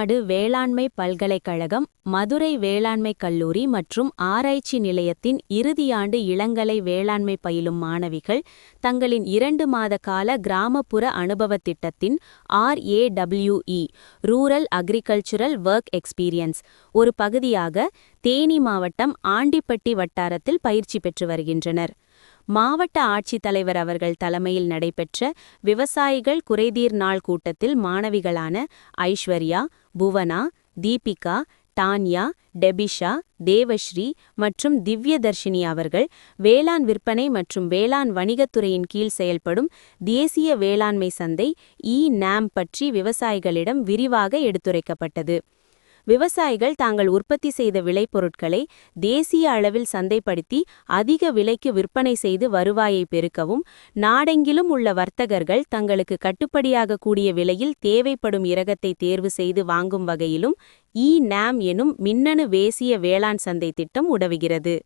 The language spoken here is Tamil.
தமிழ்நாடு வேளாண்மை பல்கலைக்கழகம், மதுரை வேளாண்மை கல்லூரி மற்றும் ஆராய்ச்சி நிலையத்தின் இறுதியாண்டு இளங்கலை வேளாண்மை பயிலும் மாணவிகள் தங்களின் 2 மாத கால கிராமப்புற அனுபவத் திட்டத்தின் RAWE rural agricultural work experience ஒரு பகுதியாக தேனி மாவட்டம் ஆண்டிப்பட்டி வட்டாரத்தில் பயிற்சி பெற்று வருகின்றனர். மாவட்ட ஆட்சித்தலைவர் அவர்கள் தலைமையில் நடைபெற்ற விவசாயிகள் குறைதீர் நாள் கூட்டத்தில் மாணவிகளான ஐஸ்வர்யா, புவனா, தீபிகா, டான்யா, டெபிஷா, தேவஸ்ரீ மற்றும் திவ்யதர்ஷினி அவர்கள் வேளாண் விற்பனை மற்றும் வேளாண் வணிகத்துறையின் கீழ் செயல்படும் தேசிய வேளாண்மை சந்தை NAM பற்றி விவசாயிகளிடம் விரிவாக எடுத்துரைக்கப்பட்டது. விவசாயிகள் தாங்கள் உற்பத்தி செய்த விளைபொருட்களை தேசிய அளவில் சந்தைப்படுத்தி அதிக விலைக்கு விற்பனை செய்து வருவாயை பெருக்கவும், நாடெங்கிலும் உள்ள வர்த்தகர்கள் தங்களுக்கு கட்டுப்படியாக கூடிய விலையில் தேவைப்படும் இரகத்தை தேர்வு செய்து வாங்கும் வகையிலும் NAM எனும் மின்னணு தேசிய வேளாண் சந்தை திட்டம் உதவுகிறது.